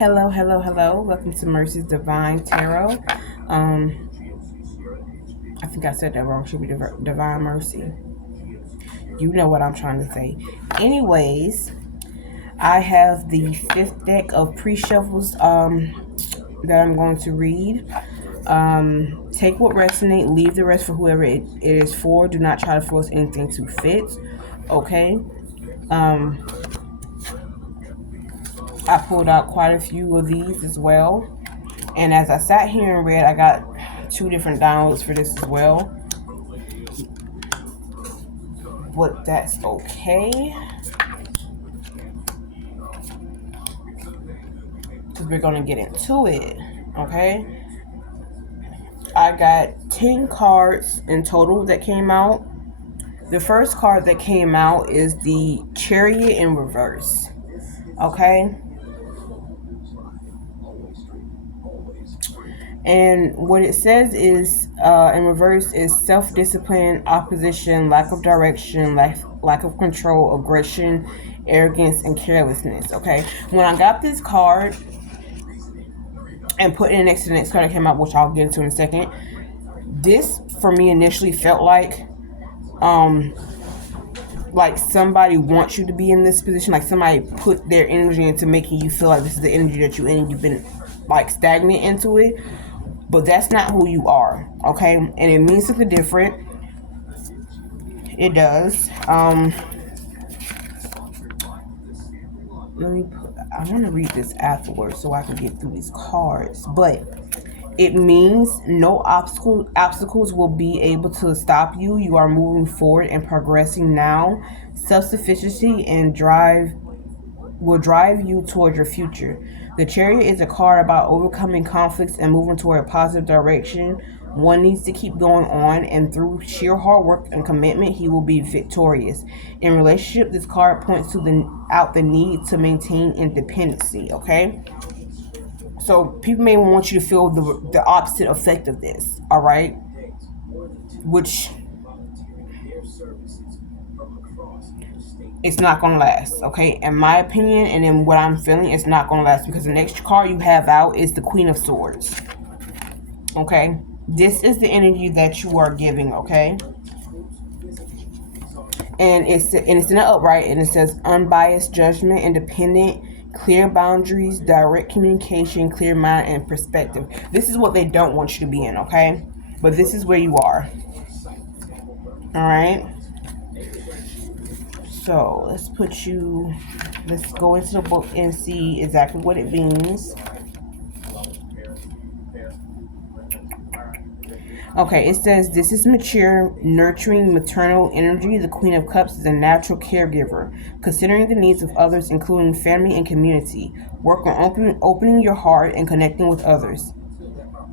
Hello, hello, hello. Welcome to Mercy's Divine Tarot. Um, I think I said that wrong. Should be Divine Mercy. You know what I'm trying to say. Anyways, I have the fifth deck of pre-shuffles that I'm going to read. Take what resonates, leave the rest for whoever it is for. Do not try to force anything to fit. Okay. Um, I pulled out quite a few of these as well. And as I sat here and read, I got two different downloads for this as well. But that's okay. Because we're going to get into it. Okay. I got 10 cards in total that came out. The first card that came out is the Chariot in reverse. Okay. And what it says is, in reverse, is self-discipline, opposition, lack of direction, lack of control, aggression, arrogance, and carelessness. Okay. When I got this card and put it next to the next card that came out, which I'll get into in a second, this for me initially felt like somebody wants you to be in this position, like somebody put their energy into making you feel like this is the energy that you're in and you've been like stagnant into it. But that's not who you are, okay? And it means something different. It does. I want to read this afterwards so I can get through these cards. But it means no obstacles will be able to stop you. You are moving forward and progressing now. Self-sufficiency and drive will drive you toward your future. The Chariot is a card about overcoming conflicts and moving toward a positive direction. One needs to keep going on, and through sheer hard work and commitment, he will be victorious. In relationship, this card points to the need to maintain independency. Okay, so people may want you to feel the opposite effect of this. All right, which it's not gonna last, okay? In my opinion, and in what I'm feeling, it's not gonna last because the next card you have out is the Queen of Swords. Okay, this is the energy that you are giving, okay? And it's in the upright, and it says unbiased judgment, independent, clear boundaries, direct communication, clear mind, and perspective. This is what they don't want you to be in, okay? But this is where you are. All right. So let's go into the book and see exactly what it means. Okay, it says this is mature, nurturing, maternal energy. The Queen of Cups is a natural caregiver, considering the needs of others, including family and community. Work on opening your heart and connecting with others.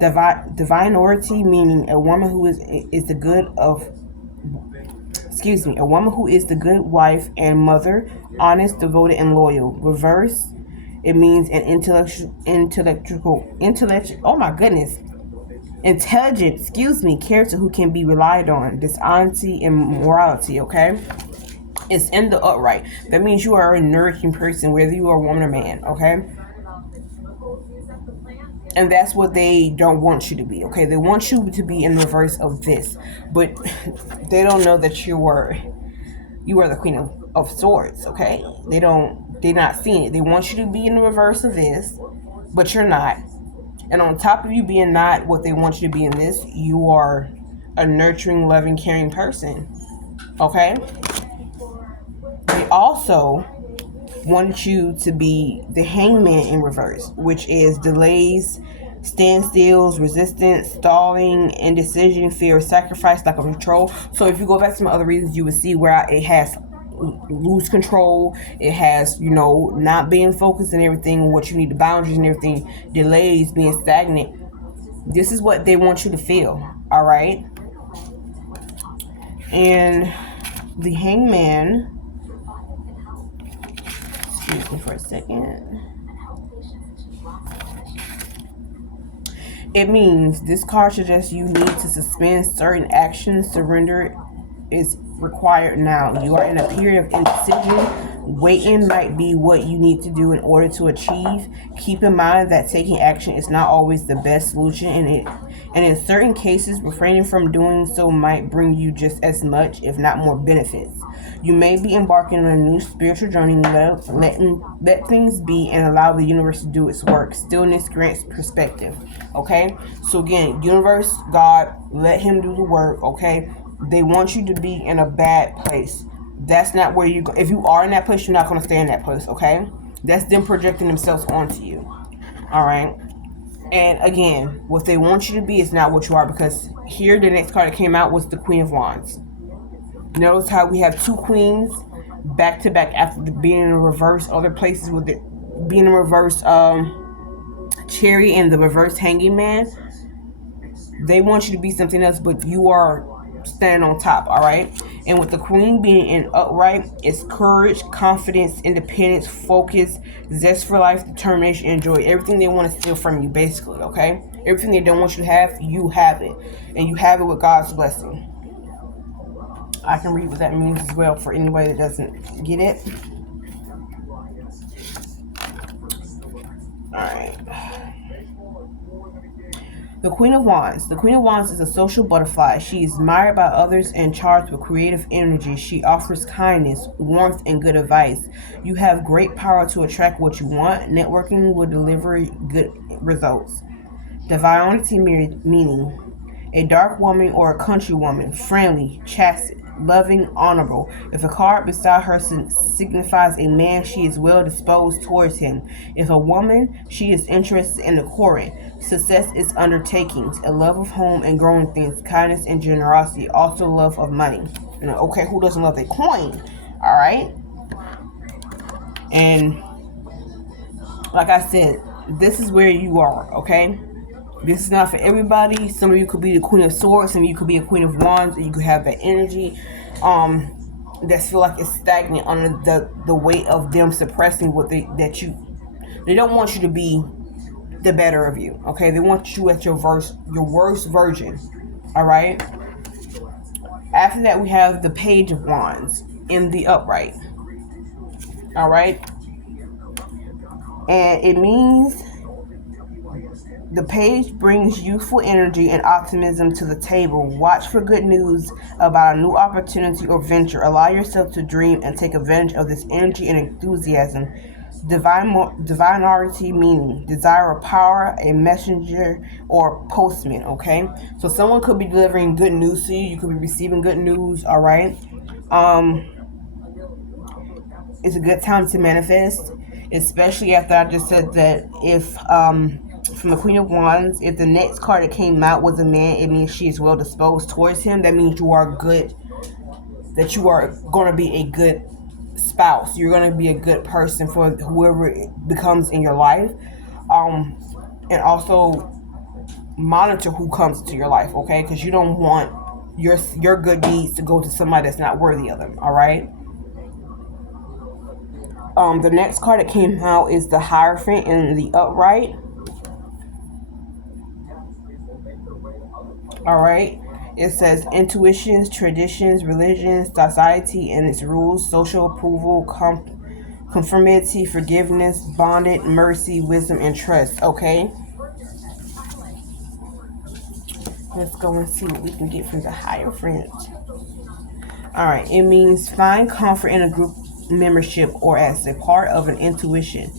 Divinority, meaning a woman who is the good of a woman who is the good wife and mother, honest, devoted, and loyal. Reverse, it means an intelligent, character who can be relied on, dishonesty and morality, okay? It's in the upright. That means you are a nourishing person, whether you are a woman or man, okay? And that's what they don't want you to be, okay? They want you to be in reverse of this, but they don't know that you are the Queen of Swords, okay? They're not seeing it. They want you to be in the reverse of this, but you're not. And on top of you being not what they want you to be in this, you are a nurturing, loving, caring person, okay? They also want you to be the Hangman in reverse, which is delays, standstills, resistance, stalling, indecision, fear, sacrifice, lack of control. So if you go back to my other reasons, you would see where it has lose control, it has, not being focused and everything, what you need, the boundaries and everything, delays, being stagnant. This is what they want you to feel, all right? And the Hangman, excuse me for a second. It means this card suggests you need to suspend certain actions. Surrender is required now. You are in a period of indecision. waiting might be what you need to do in order to achieve. Keep in mind that taking action is not always the best solution, and in certain cases, refraining from doing so might bring you just as much, if not more, benefits. You may be embarking on a new spiritual journey. Let things be and allow the universe to do its work. Stillness grants perspective. Okay? So again, universe, God, let him do the work, okay? They want you to be in a bad place. That's not where you go. If you are in that place, you're not going to stay in that place, okay? That's them projecting themselves onto you. All right? And again, what they want you to be is not what you are, because here the next card that came out was the Queen of Wands. Notice how we have two queens back to back after being in reverse. Other places with it being in reverse, Cherry and the reverse Hanging Man. They want you to be something else, but you are standing on top, all right? And with the queen being in upright, it's courage, confidence, independence, focus, zest for life, determination, and joy. Everything they want to steal from you, basically, okay? Everything they don't want you to have, you have it. And you have it with God's blessing. I can read what that means as well for anybody that doesn't get it. All right. The Queen of Wands. The Queen of Wands is a social butterfly. She is admired by others and charged with creative energy. She offers kindness, warmth, and good advice. You have great power to attract what you want. Networking will deliver good results. Divinity meaning a dark woman or a country woman, friendly, chastity, loving, honorable. If a card beside her signifies a man, she is well disposed towards him. If a woman, she is interested in the court. Success is undertakings, a love of home and growing things, kindness and generosity, also love of money. You know, okay, who doesn't love a coin? All right. And like I said, this is where you are, okay? This is not for everybody. Some of you could be the Queen of Swords, some of you could be a Queen of Wands, and you could have that energy that feel like it's stagnant under the weight of them suppressing what they don't want you to be the better of you, okay? They want you at your worst version, all right? After that, we have the Page of Wands in the upright, all right? And it means the page brings youthful energy and optimism to the table. Watch for good news about a new opportunity or venture. Allow yourself to dream and take advantage of this energy and enthusiasm. Divinity meaning desire of power, a messenger or postman, okay? So someone could be delivering good news to you. You could be receiving good news, all right? It's a good time to manifest, especially after I just said that if from the Queen of Wands, if the next card that came out was a man, it means she is well disposed towards him. That means you are good, that you are going to be a good spouse. You're going to be a good person for whoever it becomes in your life. And also monitor who comes to your life, okay? Because you don't want your good deeds to go to somebody that's not worthy of them, all right? The next card that came out is the Hierophant in the upright. All right. It says intuitions, traditions, religions, society and its rules, social approval, conformity, forgiveness, bonded, mercy, wisdom, and trust. Okay. Let's go and see what we can get from the Hierophant. All right. It means find comfort in a group membership or as a part of an intuition.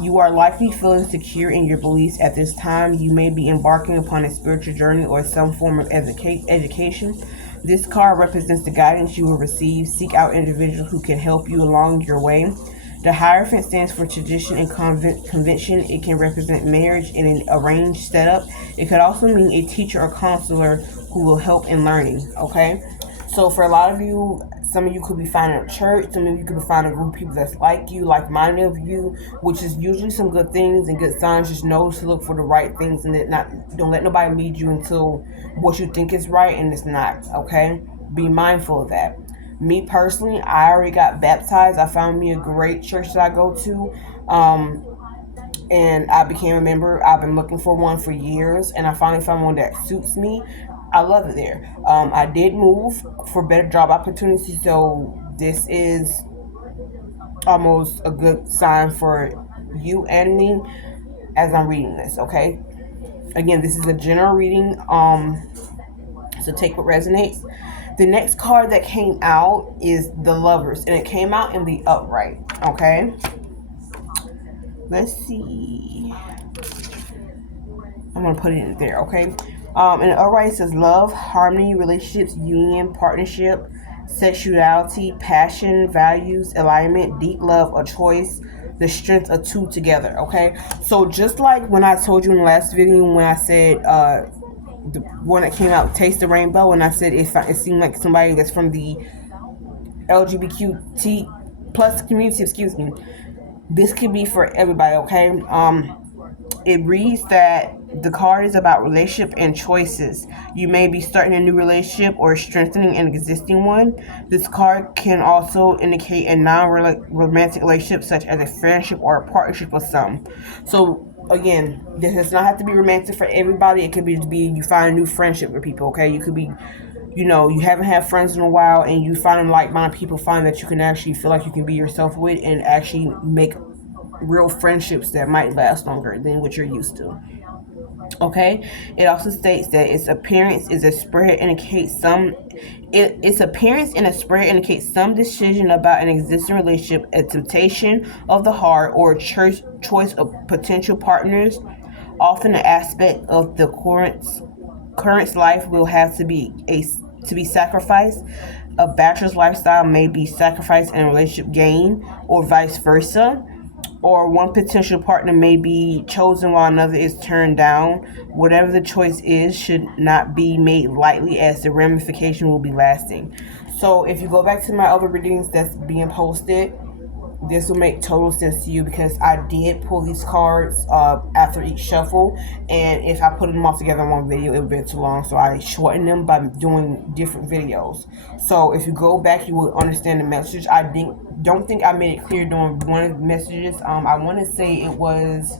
You are likely feeling secure in your beliefs at this time. You may be embarking upon a spiritual journey or some form of education. This card represents the guidance you will receive. Seek out individuals who can help you along your way. The Hierophant stands for tradition and convention. It can represent marriage in an arranged setup. It could also mean a teacher or counselor who will help in learning, okay? So for a lot of you, some of you could be finding a church. Some of you could be finding a group of people that's like you, like-minded of you, which is usually some good things and good signs. Just know to look for the right things and don't let nobody lead you until what you think is right and it's not, okay? Be mindful of that. Me personally, I already got baptized. I found me a great church that I go to. And I became a member. I've been looking for one for years, and I finally found one that suits me. I love it there. I did move for better job opportunities, so this is almost a good sign for you and me as I'm reading this, okay? Again, this is a general reading, so take what resonates. The next card that came out is the Lovers, and it came out in the upright, okay? Let's see. I'm gonna put it in there, okay? And the upright says love, harmony, relationships, union, partnership, sexuality, passion, values, alignment, deep love, a choice, the strength of two together, okay? So just like when I told you in the last video when I said the one that came out, Taste the Rainbow, and I said it seemed like somebody that's from the LGBTQ plus community, excuse me. This could be for everybody, okay? It reads that the card is about relationship and choices. You may be starting a new relationship or strengthening an existing one. This card can also indicate a non-romantic relationship, such as a friendship or a partnership with some. So again, this does not have to be romantic for everybody. It could be you find a new friendship with people. Okay, you could be, you haven't had friends in a while, and you find like-minded people, find that you can actually feel like you can be yourself with, and actually make real friendships that might last longer than what you're used to. Okay, it also states that its appearance is a spread indicates some. Its appearance in a spread indicates some decision about an existing relationship, a temptation of the heart, or a choice of potential partners. Often, an aspect of the current's life will have to be sacrificed. A bachelor's lifestyle may be sacrificed in a relationship gain, or vice versa, or one potential partner may be chosen while another is turned down. Whatever the choice is should not be made lightly, as the ramification will be lasting. So if you go back to my other readings that's being posted, this will make total sense to you, because I did pull these cards after each shuffle, and if I put them all together in one video, it would be too long, so I shortened them by doing different videos. So if you go back, you will understand the message. Don't think I made it clear during one of the messages. I want to say it was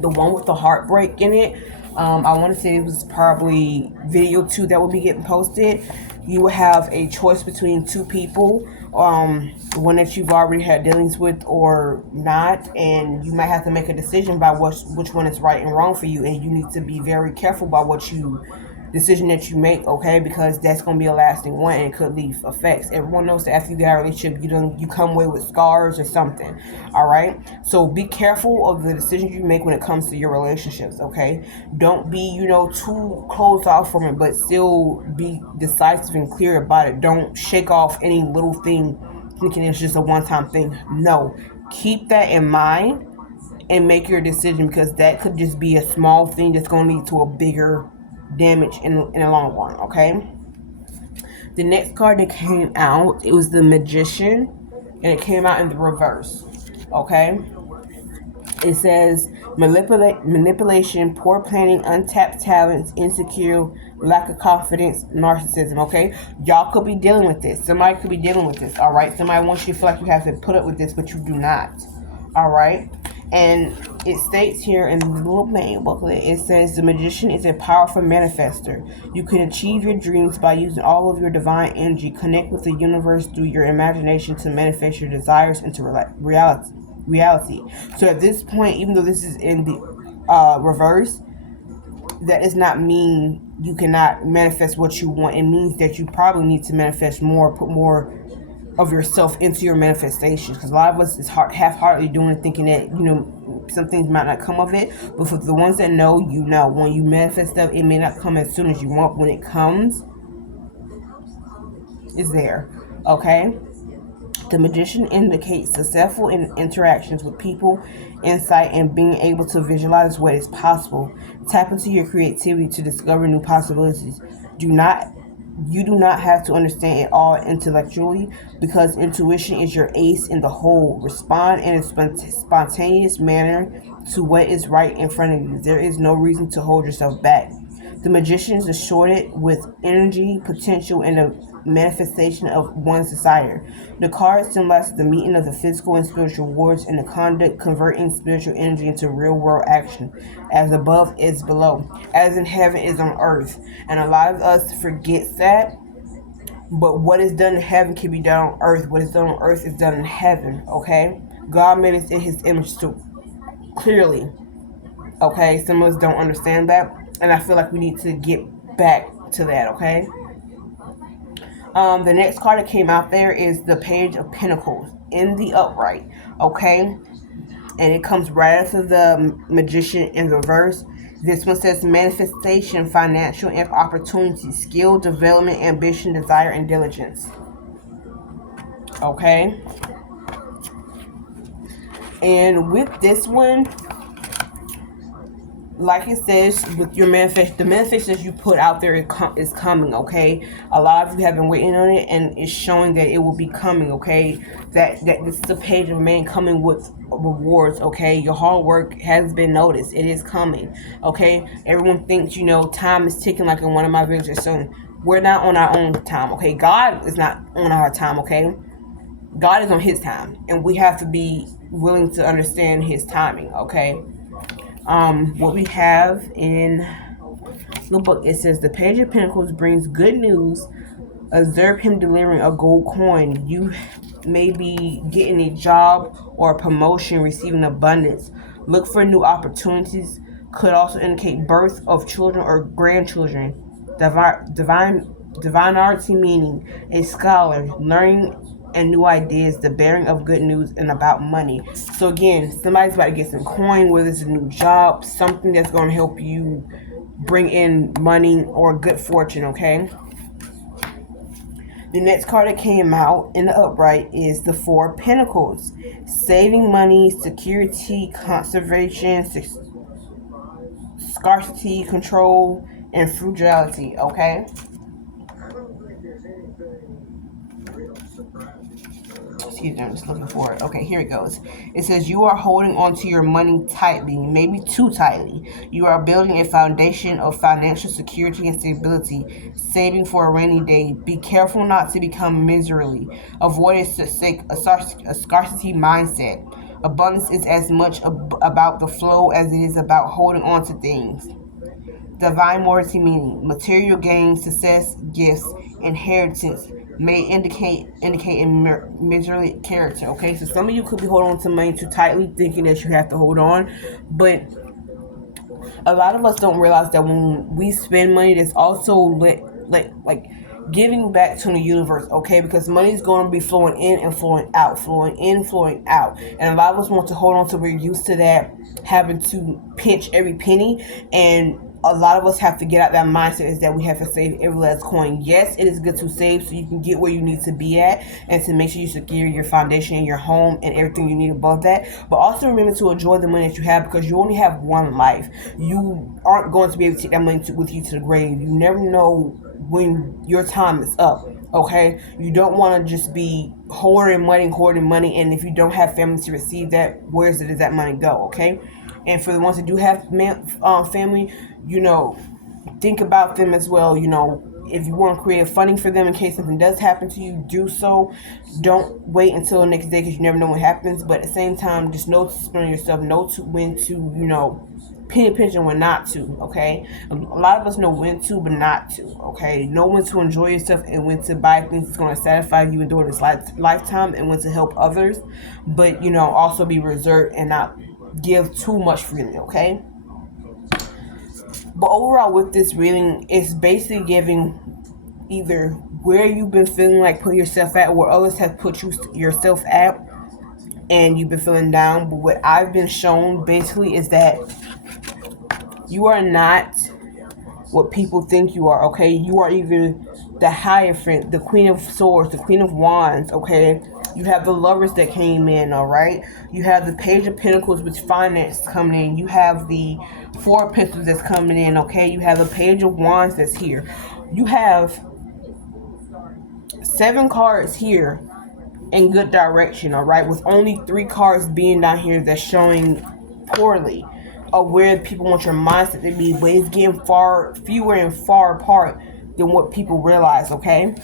the one with the heartbreak in it. I want to say it was probably video 2 that will be getting posted. You will have a choice between two people, one that you've already had dealings with or not, and you might have to make a decision about which one is right and wrong for you, and you need to be very careful about decision that you make, okay? Because that's gonna be a lasting one, and it could leave effects. Everyone knows that after you get a relationship, you come away with scars or something. All right. So be careful of the decisions you make when it comes to your relationships, okay? Don't be, too closed off from it, but still be decisive and clear about it. Don't shake off any little thing thinking it's just a one-time thing. No, keep that in mind and make your decision, because that could just be a small thing that's going to lead to a bigger damage in the long run, okay? The next card that came out, it was the Magician, and it came out in the reverse, okay? It says manipulation, poor planning, untapped talents, insecure, lack of confidence, narcissism, okay? Y'all could be dealing with this. Somebody could be dealing with this, all right? Somebody wants you to feel like you have to put up with this, but you do not, all right? And it states here in the little main booklet, it says the magician is a powerful manifester. You can achieve your dreams by using all of your divine energy. Connect with the universe through your imagination to manifest your desires into reality. So at this point, even though this is in the reverse, that does not mean you cannot manifest what you want. It means that you probably need to manifest more, put more of yourself into your manifestations, because a lot of us is half-heartedly doing it, thinking that some things might not come of it. But for the ones that know, when you manifest stuff, it may not come as soon as you want. When it comes, it's there, okay? The magician indicates successful interactions with people, insight, and being able to visualize what is possible. Tap into your creativity to discover new possibilities. You do not have to understand it all intellectually, because intuition is your ace in the hole. Respond in a spontaneous manner to what is right in front of you. There is no reason to hold yourself back. The magician is assorted with energy, potential, and a manifestation of one's desire. The card symbolizes the meeting of the physical and spiritual worlds, and the conduct converting spiritual energy into real world action. As above is below, as in heaven is on earth. And a lot of us forgets that, But what is done in heaven can be done on earth. What is done on earth is done in heaven. Okay, God made us in His image too. Clearly, okay. Some of us don't understand that, and I feel like we need to get back to that. Okay. The next card that came out there is the Page of Pentacles in the upright. Okay, and it comes right after the Magician in reverse. This one says manifestation, financial opportunity, skill, development, ambition, desire, and diligence. Okay, and with this one, like it says, with your the manifestations you put out there is coming. Okay, a lot of you have been waiting on it, and it's showing that it will be coming. Okay, that this is a page of man coming with rewards. Okay, your hard work has been noticed. It is coming. Okay, everyone thinks time is ticking, like in one of my videos. So we're not on our own time. Okay, God is not on our time. Okay, God is on His time, and we have to be willing to understand His timing. Okay. What we have in the book, it says the Page of Pentacles brings good news. Observe him delivering a gold coin. You may be getting a job or a promotion, receiving abundance. Look for new opportunities. Could also indicate birth of children or grandchildren. Divinity meaning a scholar, learning and new ideas, the bearing of good news, and about money. So again, somebody's about to get some coin, whether it's a new job, something that's going to help you bring in money or good fortune. Okay. The next card that came out in the upright is the Four of Pentacles. Saving money, security, conservation, scarcity, control, and frugality. Okay. Excuse me, I'm just looking for it. Okay, here it goes. It says you are holding onto your money tightly, maybe too tightly. You are building a foundation of financial security and stability, saving for a rainy day. Be careful not to become miserly. Avoid a scarcity mindset. Abundance is as much about the flow as it is about holding on to things. Divine morality meaning material gain, success, gifts, inheritance may indicate a miserly character. Okay, so some of you could be holding on to money too tightly, thinking that you have to hold on, but a lot of us don't realize that when we spend money, there's also like giving back to the universe. Okay, because money is going to be flowing in and flowing out, flowing in, flowing out, and a lot of us want to hold on to. We're used to that, having to pinch every penny, and a lot of us have to get out that mindset is that we have to save every last coin. Yes, it is good to save so you can get where you need to be at, and to make sure you secure your foundation in your home and everything you need above that. But also remember to enjoy the money that you have, because you only have one life. You aren't going to be able to take that money with you to the grave. You never know when your time is up. Okay, you don't want to just be hoarding money, and if you don't have family to receive that, does that money go? Okay, and for the ones that do have family, think about them as well. If you want to create funding for them in case something does happen to you, do so. Don't wait until the next day, because you never know what happens. But at the same time, just know to spend on yourself. Know to when to, pay attention, when not to. Okay, a lot of us know when to, but not to. Okay, know when to enjoy yourself and when to buy things that's going to satisfy you and during this lifetime, and when to help others. But also be reserved and not give too much freely. Okay. But overall, with this reading, it's basically giving either where you've been feeling like put yourself at, where others have put yourself at, and you've been feeling down. But what I've been shown basically is that you are not what people think you are. Okay, you are either the Hierophant, the Queen of Swords, the Queen of Wands. Okay, you have the Lovers that came in. All right, you have the Page of Pentacles, which finance coming in. You have the Four of Pentacles that's coming in. Okay, you have the Page of Wands that's here. You have 7 cards here in good direction. All right, with only 3 cards being down here that's showing poorly, of where people want your mindset to be, but it's getting fewer and far apart than what people realize. Okay,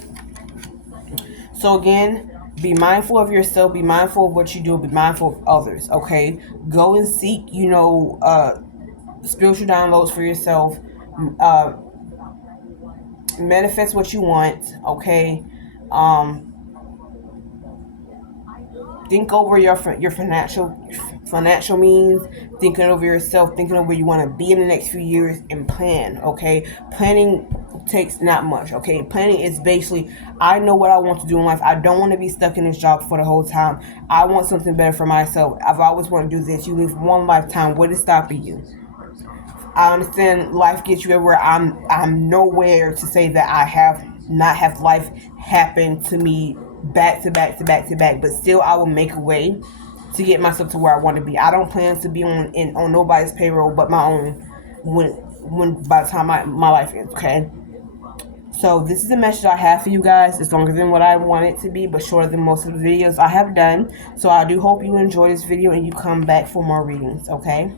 so again, be mindful of yourself, be mindful of what you do, be mindful of others. Okay, go and seek spiritual downloads for yourself. Manifest what you want. Okay, Um, think over your financial means, thinking over yourself, thinking over where you want to be in the next few years, and plan. Okay, planning takes not much. Okay, planning is basically, I know what I want to do in life. I don't want to be stuck in this job for the whole time. I want something better for myself. I've always wanted to do this. You live one lifetime. What is stopping you? I understand life gets you everywhere. I'm nowhere to say that I have not have life happen to me back to back to back to back, but still I will make a way to get myself to where I want to be. I don't plan to be on nobody's payroll but my own when by the time my life ends. Okay. So this is a message I have for you guys. It's longer than what I want it to be, but shorter than most of the videos I have done. So I do hope you enjoy this video and you come back for more readings. Okay.